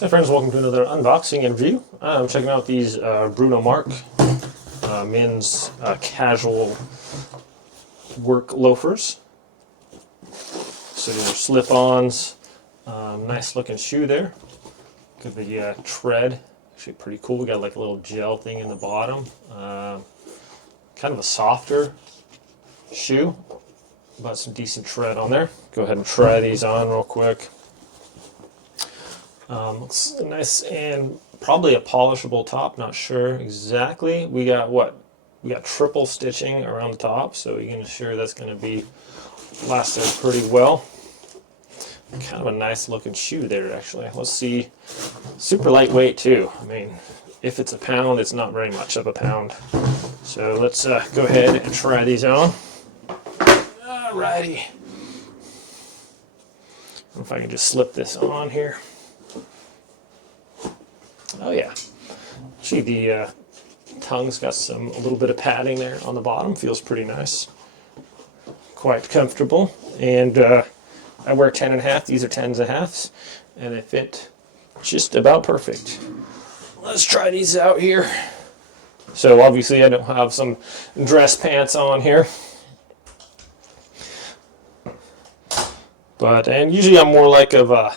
Hey friends, welcome to another unboxing and review. I'm checking out these Bruno Marc men's casual work loafers. So these are slip-ons, nice looking shoe there. Got the tread, actually pretty cool. We got like a little gel thing in the bottom. Kind of a softer shoe, but some decent tread on there. Go ahead and try these on real quick. Looks nice and probably a polishable top, not sure exactly. We got triple stitching around the top, so you can assure that's going to be lasted pretty well. Kind of a nice looking shoe there actually. Let's see, super lightweight too. I mean, if it's a pound, it's not very much of a pound. So let's go ahead and try these on. Alrighty. I don't know if I can just slip this on here. Oh yeah, actually the tongue's got a little bit of padding there on the bottom. Feels pretty nice, quite comfortable. And I wear 10.5. These are 10.5s, and they fit just about perfect. Let's try these out here. So obviously I don't have some dress pants on here, and usually I'm more like of a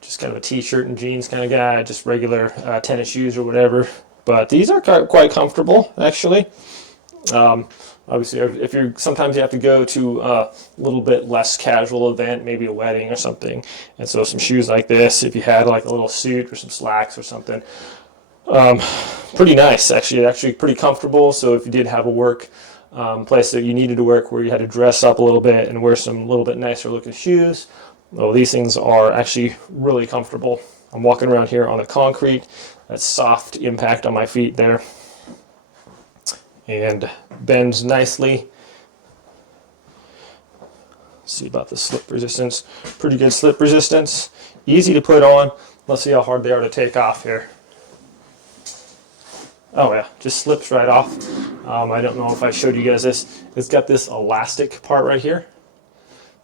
just kind of a t-shirt and jeans kind of guy, just regular tennis shoes or whatever. But these are quite comfortable, actually. Obviously, if sometimes you have to go to a little bit less casual event, maybe a wedding or something, and so some shoes like this, if you had like a little suit or some slacks or something, pretty nice, actually pretty comfortable. So if you did have a work place that you needed to work where you had to dress up a little bit and wear some little bit nicer looking shoes, well, these things are actually really comfortable. I'm walking around here on the concrete. That soft impact on my feet there. And bends nicely. Let's see about the slip resistance. Pretty good slip resistance. Easy to put on. Let's see how hard they are to take off here. Oh yeah, just slips right off. I don't know if I showed you guys this. It's got this elastic part right here.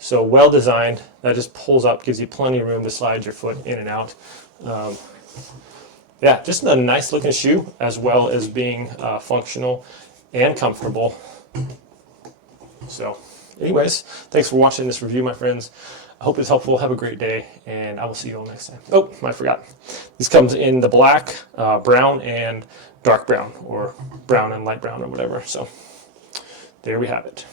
So well designed, that just pulls up, gives you plenty of room to slide your foot in and out. Yeah, just a nice looking shoe, as well as being functional and comfortable. So anyways, thanks for watching this review, my friends. I hope it's helpful. Have a great day, and I will see you all next time. Oh, I forgot. This comes in the black, brown, and dark brown, or brown and light brown, or whatever. So there we have it.